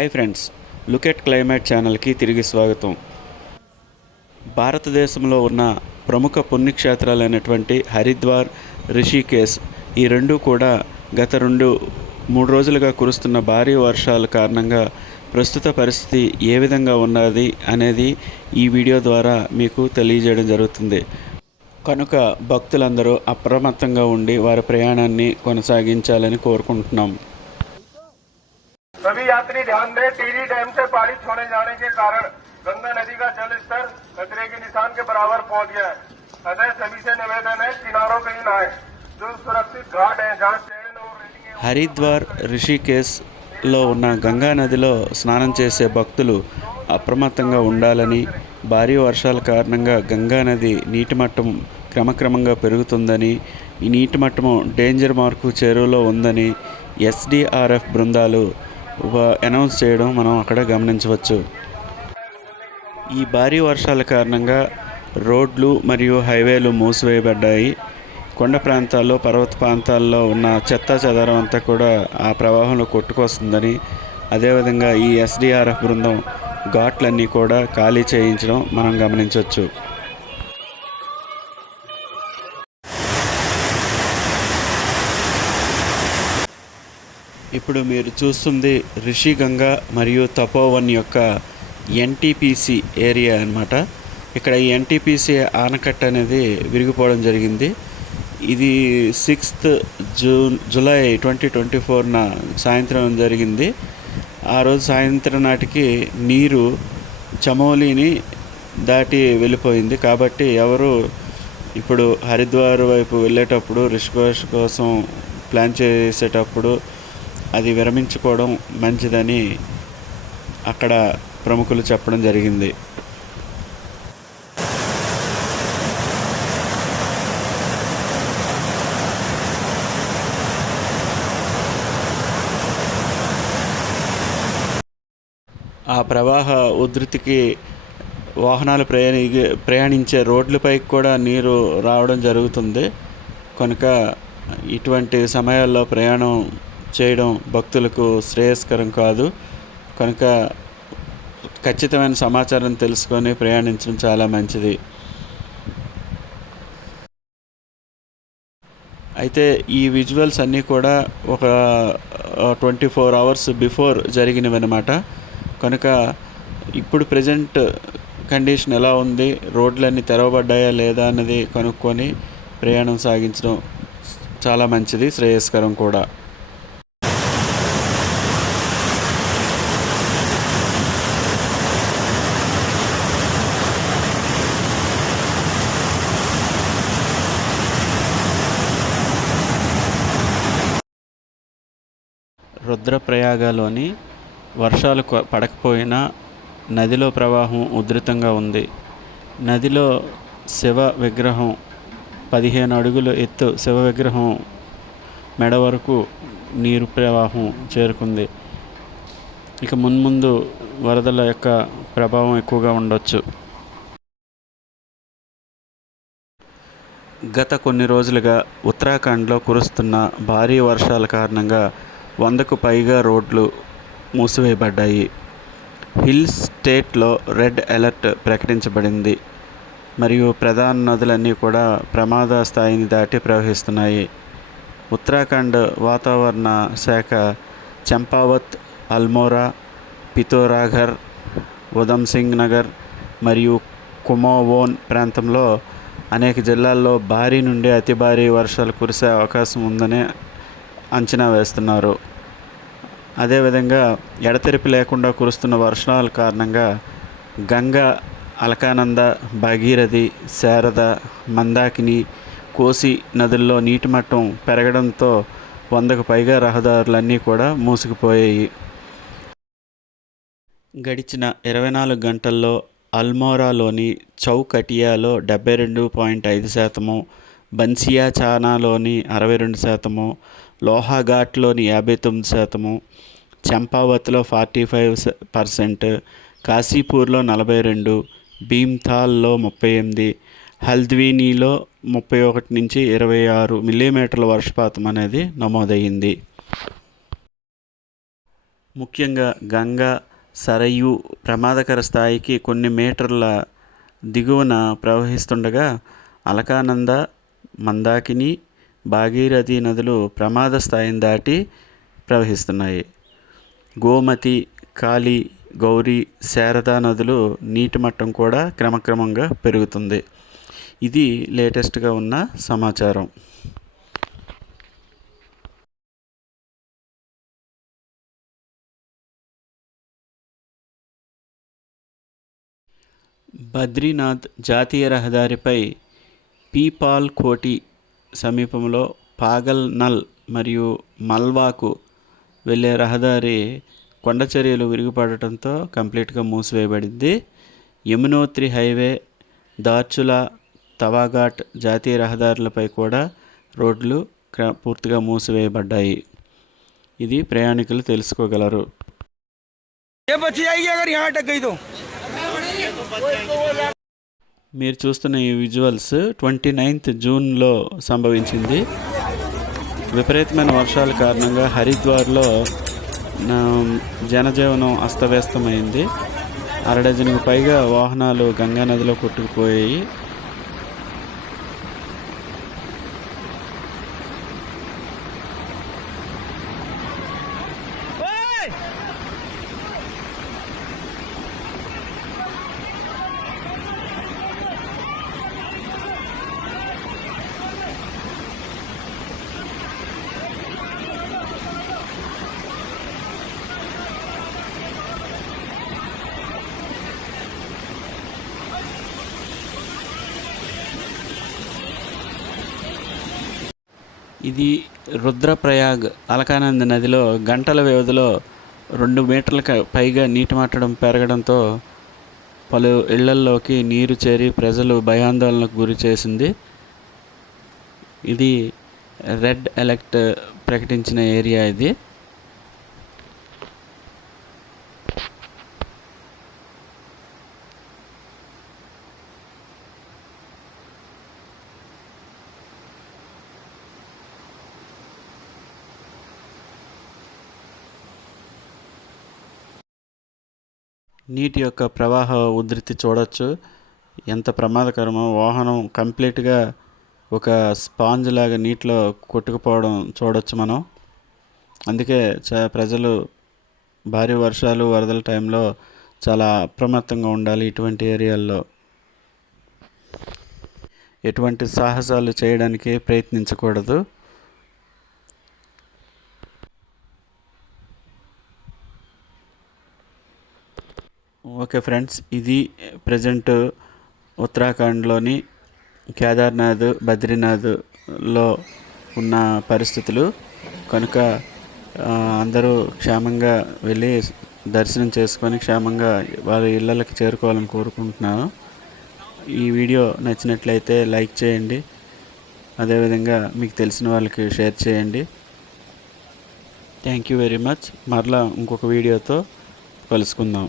Hi friends, look at climate ఛానల్కి తిరిగి స్వాగతం. భారతదేశంలో ఉన్న ప్రముఖ పుణ్యక్షేత్రాలైనటువంటి హరిద్వార్, రిషికేశ్ ఈ రెండు కూడా గత 2-3 రోజులుగా కురుస్తున్న భారీ వర్షాల కారణంగా ప్రస్తుత పరిస్థితి ఏ విధంగా ఉన్నది అనేది ఈ వీడియో ద్వారా మీకు తెలియజేయడం జరుగుతుంది. కనుక భక్తులందరూ అప్రమత్తంగా ఉండి వారి ప్రయాణాన్ని కొనసాగించాలని కోరుకుంటున్నాం. सभी यात्री ध्यान दें, टिहरी डैम से पानी छोड़े जाने के कारण गंगा नदी का जल स्तर खतरे के निशान के बराबर पहुंच गया है। अतः सभी से निवेदन है, किनारों पर ही नहाएं। जो सुरक्षित घाट है जहाँ चैन और रेलिंग హరిద్వార్, రిషికేశ్లో ఉన్న గంగా నదిలో స్నానం చేసే భక్తులు అప్రమత్తంగా ఉండాలని, భారీ వర్షాల కారణంగా గంగా నది నీటి మట్టం క్రమక్రమంగా పెరుగుతుందని, ఈ నీటి మట్టము డేంజర్ మార్కు చేరువలో ఉందని ఎస్డిఆర్ఎఫ్ బృందాలు అనౌన్స్ చేయడం మనం అక్కడ గమనించవచ్చు. ఈ భారీ వర్షాల కారణంగా రోడ్లు మరియు హైవేలు మూసివేయబడ్డాయి. కొండ ప్రాంతాల్లో, పర్వత ప్రాంతాల్లో ఉన్న చెత్త చెదారం అంతా కూడా ఆ ప్రవాహంలో కొట్టుకొస్తుందని, అదేవిధంగా ఈ ఎస్డిఆర్ఎఫ్ బృందం ఘాట్లన్నీ కూడా ఖాళీ చేయించడం మనం గమనించవచ్చు. ఇప్పుడు మీరు చూస్తుంది రిషిగంగా మరియు తపోవన్ యొక్క ఎన్టీపీసీ ఏరియా అన్నమాట. ఇక్కడ ఈ ఎన్టీపీసీ ఆనకట్ట అనేది విరిగిపోవడం జరిగింది. ఇది 6th జూలై 2024న సాయంత్రం జరిగింది. ఆ రోజు సాయంత్రం నాటికి నీరు చమోలీని దాటి వెళ్ళిపోయింది. కాబట్టి ఎవరు ఇప్పుడు హరిద్వార్ వైపు వెళ్ళేటప్పుడు, రిషికేశ్ కోసం ప్లాన్ చేసేటప్పుడు అది విరమించుకోవడం మంచిదని అక్కడ ప్రముఖులు చెప్పడం జరిగింది. ఆ ప్రవాహ ఉధృతికి వాహనాలు ప్రయాణించే రోడ్లపైకి కూడా నీరు రావడం జరుగుతుంది. కనుక ఇటువంటి సమయాల్లో ప్రయాణం చేయడం భక్తులకు శ్రేయస్కరం కాదు. కనుక ఖచ్చితమైన సమాచారం తెలుసుకొని ప్రయాణించడం చాలా మంచిది. అయితే ఈ విజువల్స్ అన్నీ కూడా ఒక 24 hours బిఫోర్ జరిగినవి అన్నమాట. కనుక ఇప్పుడు ప్రజెంట్ కండిషన్ ఎలా ఉంది, రోడ్లన్నీ తెరవబడ్డాయా లేదా అన్నది కనుక్కొని ప్రయాణం సాగించడం చాలా మంచిది, శ్రేయస్కరం కూడా. రుద్రప్రయాగలోని వర్షాలు పడకపోయినా నదిలో ప్రవాహం ఉధృతంగా ఉంది. నదిలో శివ విగ్రహం 15 అడుగుల ఎత్తు శివ విగ్రహం మెడ వరకు నీరు ప్రవాహం చేరుకుంది. ఇక మున్ముందు వరదల యొక్క ప్రభావం ఎక్కువగా ఉండొచ్చు. గత కొన్ని రోజులుగా ఉత్తరాఖండ్లో కురుస్తున్న భారీ వర్షాల కారణంగా 100కు పైగా రోడ్లు మూసివేయబడ్డాయి. హిల్స్ స్టేట్లో రెడ్ అలర్ట్ ప్రకటించబడింది మరియు ప్రధాన నదులన్నీ కూడా ప్రమాద స్థాయిని దాటి ప్రవహిస్తున్నాయి. ఉత్తరాఖండ్ వాతావరణ శాఖ చంపావత్, అల్మోరా, పితోరాఘర్, ఉధంసింగ్ నగర్ మరియు కుమావోన్ ప్రాంతంలో అనేక జిల్లాల్లో భారీ నుండి అతి భారీ వర్షాలు కురిసే అవకాశం ఉందని అంచనా వేస్తున్నారు. అదేవిధంగా ఎడతెరిపి లేకుండా కురుస్తున్న వర్షాల కారణంగా గంగా, అలకానంద, భాగీరథి, శారద, మందాకిని, కోసి నదుల్లో నీటి మట్టం పెరగడంతో 100కు పైగా రహదారులన్నీ కూడా మూసుకుపోయాయి. గడిచిన 24 గంటల్లో అల్మోరాలోని చౌకటియాలో 72.5%, బన్సియా చానాలోని 62%, లోహాఘాట్లోని 59%, చంపావత్లో 45%, కాశీపూర్లో 42%, భీమ్తాల్లో 38%, హల్ద్వానీలో 31 నుంచి 26 మిల్లీమీటర్ల వర్షపాతం అనేది నమోదయ్యింది. ముఖ్యంగా గంగా సరయూ ప్రమాదకర స్థాయికి కొన్ని మీటర్ల దిగువన ప్రవహిస్తుండగా అలకానంద, మందాకిని, భాగీరథి నదులు ప్రమాద స్థాయిని దాటి ప్రవహిస్తున్నాయి. గోమతి, కాళి, గౌరీ, శారదా నదులు నీటి మట్టం కూడా క్రమక్రమంగా పెరుగుతుంది. ఇది లేటెస్ట్గా ఉన్న సమాచారం. బద్రీనాథ్ జాతీయ రహదారిపై పీపాల్ కోటి సమీపంలో పాగల్ నల్ మరియు మల్వాకు వెళ్ళే రహదారి కొండచర్యలు విరిగిపడటంతో కంప్లీట్గా మూసివేయబడింది. యమునోత్రి హైవే, దార్చులా, తవాఘాట్ జాతీయ రహదారులపై కూడా రోడ్లు పూర్తిగా మూసివేయబడ్డాయి. ఇది ప్రయాణికులు తెలుసుకోగలరు. మీరు చూస్తున్న ఈ విజువల్స్ 29th జూన్లో సంభవించింది. విపరీతమైన వర్షాల కారణంగా హరిద్వార్లో జనజీవనం అస్తవ్యస్తమైంది. 1/2 డజన్కు పైగా వాహనాలు గంగానదిలో కొట్టుకుపోయాయి. ఇది రుద్రప్రయాగ్ అలకానంద నదిలో గంటల వ్యవధిలో 2 మీటర్లకు పైగా నీటి మట్టం పెరగడంతో పలు ఇళ్లల్లోకి నీరు చేరి ప్రజలు భయాందోళనకు గురి చేసింది. ఇది రెడ్ అలర్ట్ ప్రకటించిన ఏరియా ఇది. నీటి యొక్క ప్రవాహ ఉధృతి చూడొచ్చు, ఎంత ప్రమాదకరమో. వాహనం కంప్లీట్గా ఒక స్పాంజ్ లాగా నీటిలో కొట్టుకుపోవడం చూడొచ్చు మనం. అందుకే ప్రజలు భారీ వర్షాలు, వరదల టైంలో చాలా అప్రమత్తంగా ఉండాలి. ఇటువంటి ఏరియాల్లో ఎటువంటి సాహసాలు చేయడానికి ప్రయత్నించకూడదు. ఓకే ఫ్రెండ్స్, ఇది ప్రజెంట్ ఉత్తరాఖండ్లోని కేదార్నాథ్, బద్రీనాథ్లో ఉన్న పరిస్థితులు. కనుక అందరూ క్షేమంగా వెళ్ళి దర్శనం చేసుకొని క్షేమంగా వాళ్ళ ఇళ్ళకి చేరుకోవాలని కోరుకుంటున్నాను. ఈ వీడియో నచ్చినట్లయితే లైక్ చేయండి, అదేవిధంగా మీకు తెలిసిన వాళ్ళకి షేర్ చేయండి. Thank you very much. మరలా ఇంకొక వీడియోతో కలుసుకుందాం.